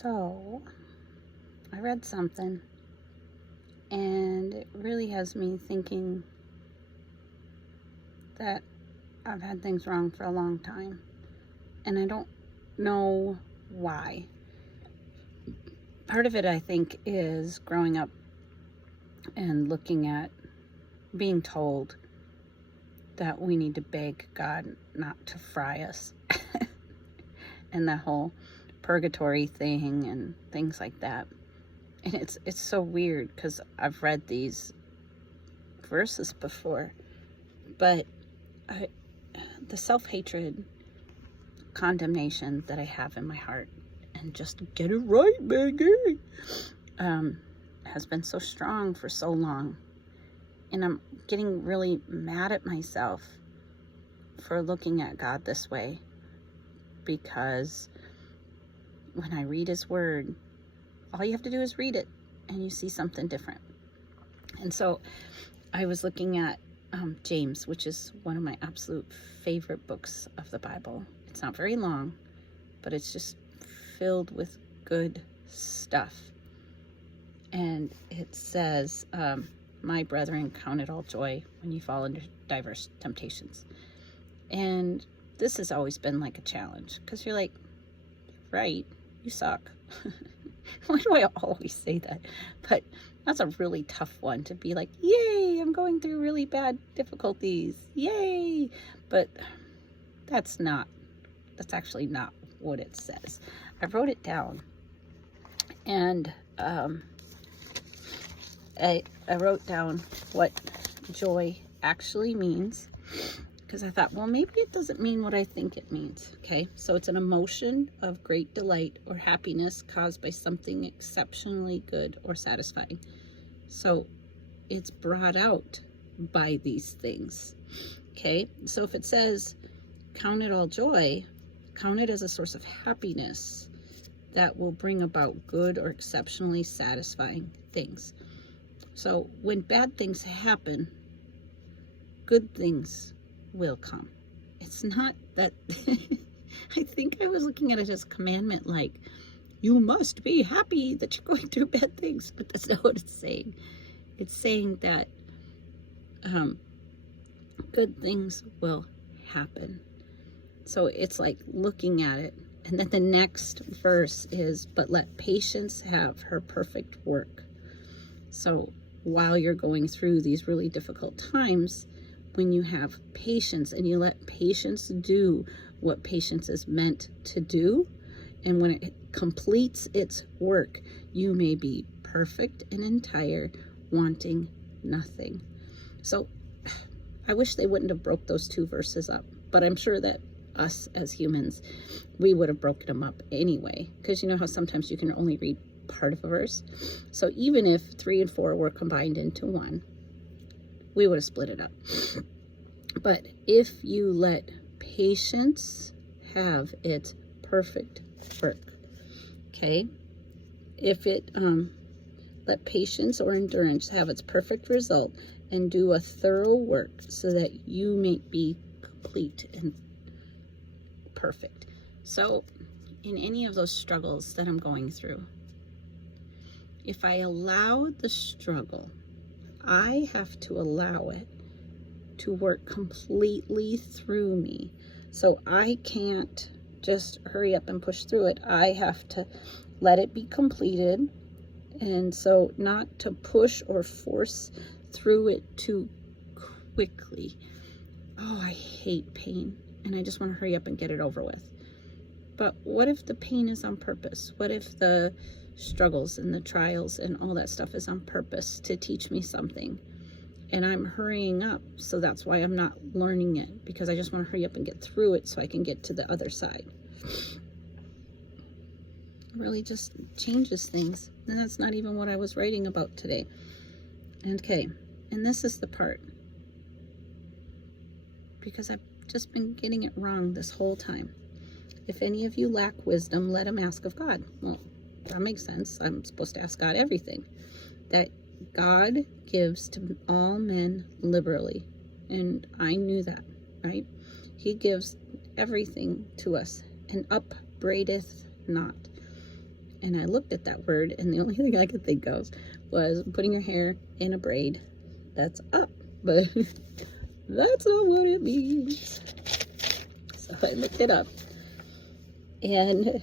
So, I read something, and it really has me thinking that I've had things wrong for a long time, and I don't know why. Part of it, I think, is growing up and looking at being told that we need to beg God not to fry us, and that whole purgatory thing and things like that. And it's so weird because I've read these verses before, but the self-hatred, condemnation that I have in my heart, and just get it right, Maggie, has been so strong for so long. And I'm getting really mad at myself for looking at God this way, because when I read His Word, all you have to do is read it and you see something different. And so I was looking at James, which is one of my absolute favorite books of the Bible. It's not very long, but it's just filled with good stuff. And it says, my brethren, count it all joy when you fall into diverse temptations. And this has always been like a challenge, because you're like, right, you suck. Why do I always say that? But that's a really tough one to be like, yay, I'm going through really bad difficulties, yay. But that's actually not what it says. I wrote it down, and I wrote down what joy actually means, because I thought, well, maybe it doesn't mean what I think it means. Okay, so it's an emotion of great delight or happiness caused by something exceptionally good or satisfying. So it's brought out by these things. Okay, so if it says count it all joy, count it as a source of happiness that will bring about good or exceptionally satisfying things. So when bad things happen, good things will come. It's not that I think I was looking at it as a commandment, like, you must be happy that you're going through bad things, but that's not what it's saying. It's saying that good things will happen. So it's like looking at it, and then the next verse is, but let patience have her perfect work. So while you're going through these really difficult times, when you have patience and you let patience do what patience is meant to do, and when it completes its work, you may be perfect and entire, wanting nothing. So I wish they wouldn't have broke those two verses up, but I'm sure that us as humans, we would have broken them up anyway, because you know how sometimes you can only read part of a verse. So even if 3 and 4 were combined into one, we would have split it up. But if you let patience have its perfect work, okay, if it let patience or endurance have its perfect result and do a thorough work so that you may be complete and perfect. So in any of those struggles that I'm going through, if I allow the struggle, I have to allow it to work completely through me. So I can't just hurry up and push through it. I have to let it be completed. And so not to push or force through it too quickly. Oh, I hate pain, and I just want to hurry up and get it over with. But what if the pain is on purpose? What if the struggles and the trials and all that stuff is on purpose to teach me something, and I'm hurrying up, so that's why I'm not learning it, because I just want to hurry up and get through it so I can get to the other side? It really just changes things, and that's not even what I was writing about today. Okay, and this is the part, because I've just been getting it wrong this whole time. If any of you lack wisdom, let him ask of God. Well, that makes sense. I'm supposed to ask God everything. That God gives to all men liberally. And I knew that, right? He gives everything to us and upbraideth not. And I looked at that word, and the only thing I could think of was putting your hair in a braid that's up. But that's not what it means. So I looked it up. And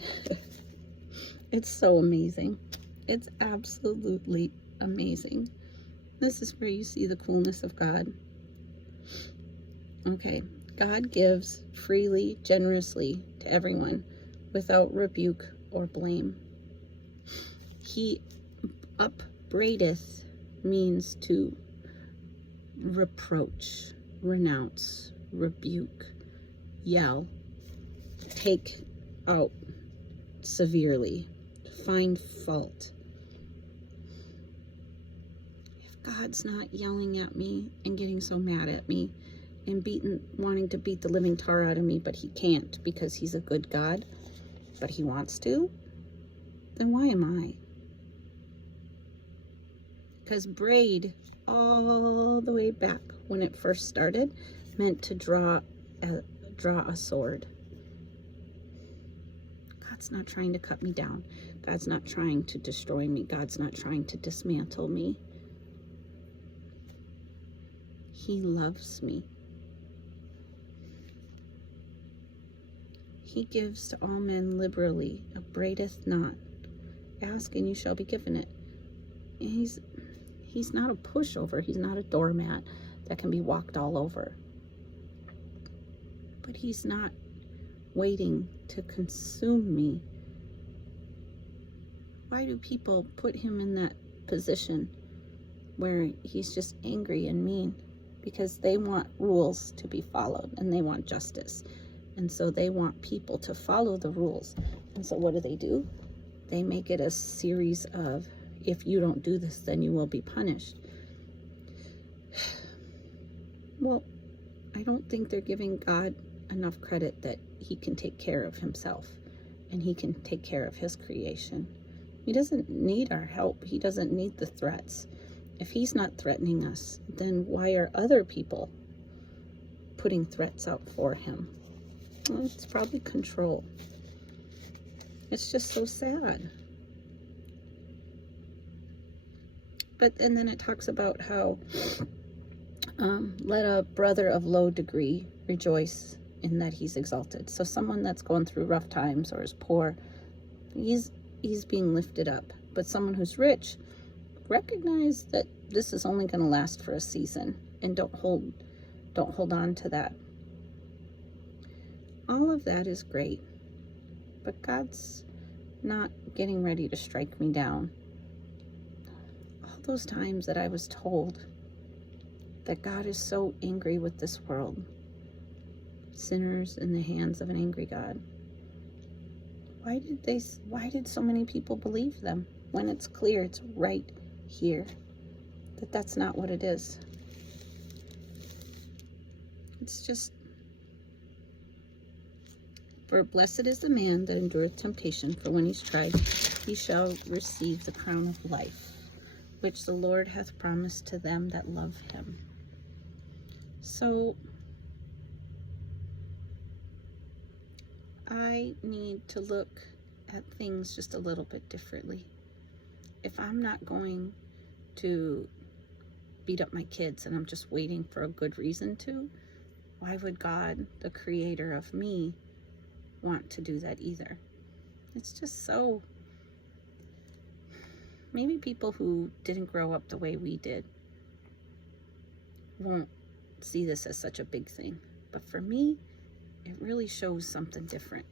it's so amazing. It's absolutely amazing. This is where you see the coolness of God. Okay. God gives freely, generously to everyone without rebuke or blame. He upbraideth means to reproach, renounce, rebuke, yell, take out severely, find fault. If God's not yelling at me and getting so mad at me and wanting to beat the living tar out of me, but he can't because he's a good God, but he wants to, then why am I? Because braid, all the way back when it first started, meant to draw a sword. God's not trying to cut me down. God's not trying to destroy me. God's not trying to dismantle me. He loves me. He gives to all men liberally, upbraideth not. Ask and you shall be given it. And he's not a pushover. He's not a doormat that can be walked all over. But he's not waiting to consume me. Why do people put him in that position where he's just angry and mean? Because they want rules to be followed and they want justice. And so they want people to follow the rules. And so what do? They make it a series of, if you don't do this, then you will be punished. Well, I don't think they're giving God enough credit that he can take care of himself and he can take care of his creation. He doesn't need our help. He doesn't need the threats. If he's not threatening us, then why are other people putting threats out for him? Well, it's probably control. It's just so sad. And then it talks about how let a brother of low degree rejoice in that he's exalted. So someone that's going through rough times or is poor, he's being lifted up. But someone who's rich, recognize that this is only going to last for a season, and don't hold on to that. All of that is great, but God's not getting ready to strike me down. All those times that I was told that God is so angry with this world, sinners in the hands of an angry God. Why did so many people believe them when it's clear, it's right here, that that's not what it is? It's just, for blessed is the man that endureth temptation, for when he's tried, he shall receive the crown of life, which the Lord hath promised to them that love him. So I need to look at things just a little bit differently. If I'm not going to beat up my kids and I'm just waiting for a good reason to, why would God, the creator of me, want to do that either? It's just so... Maybe people who didn't grow up the way we did won't see this as such a big thing. But for me, it really shows something different.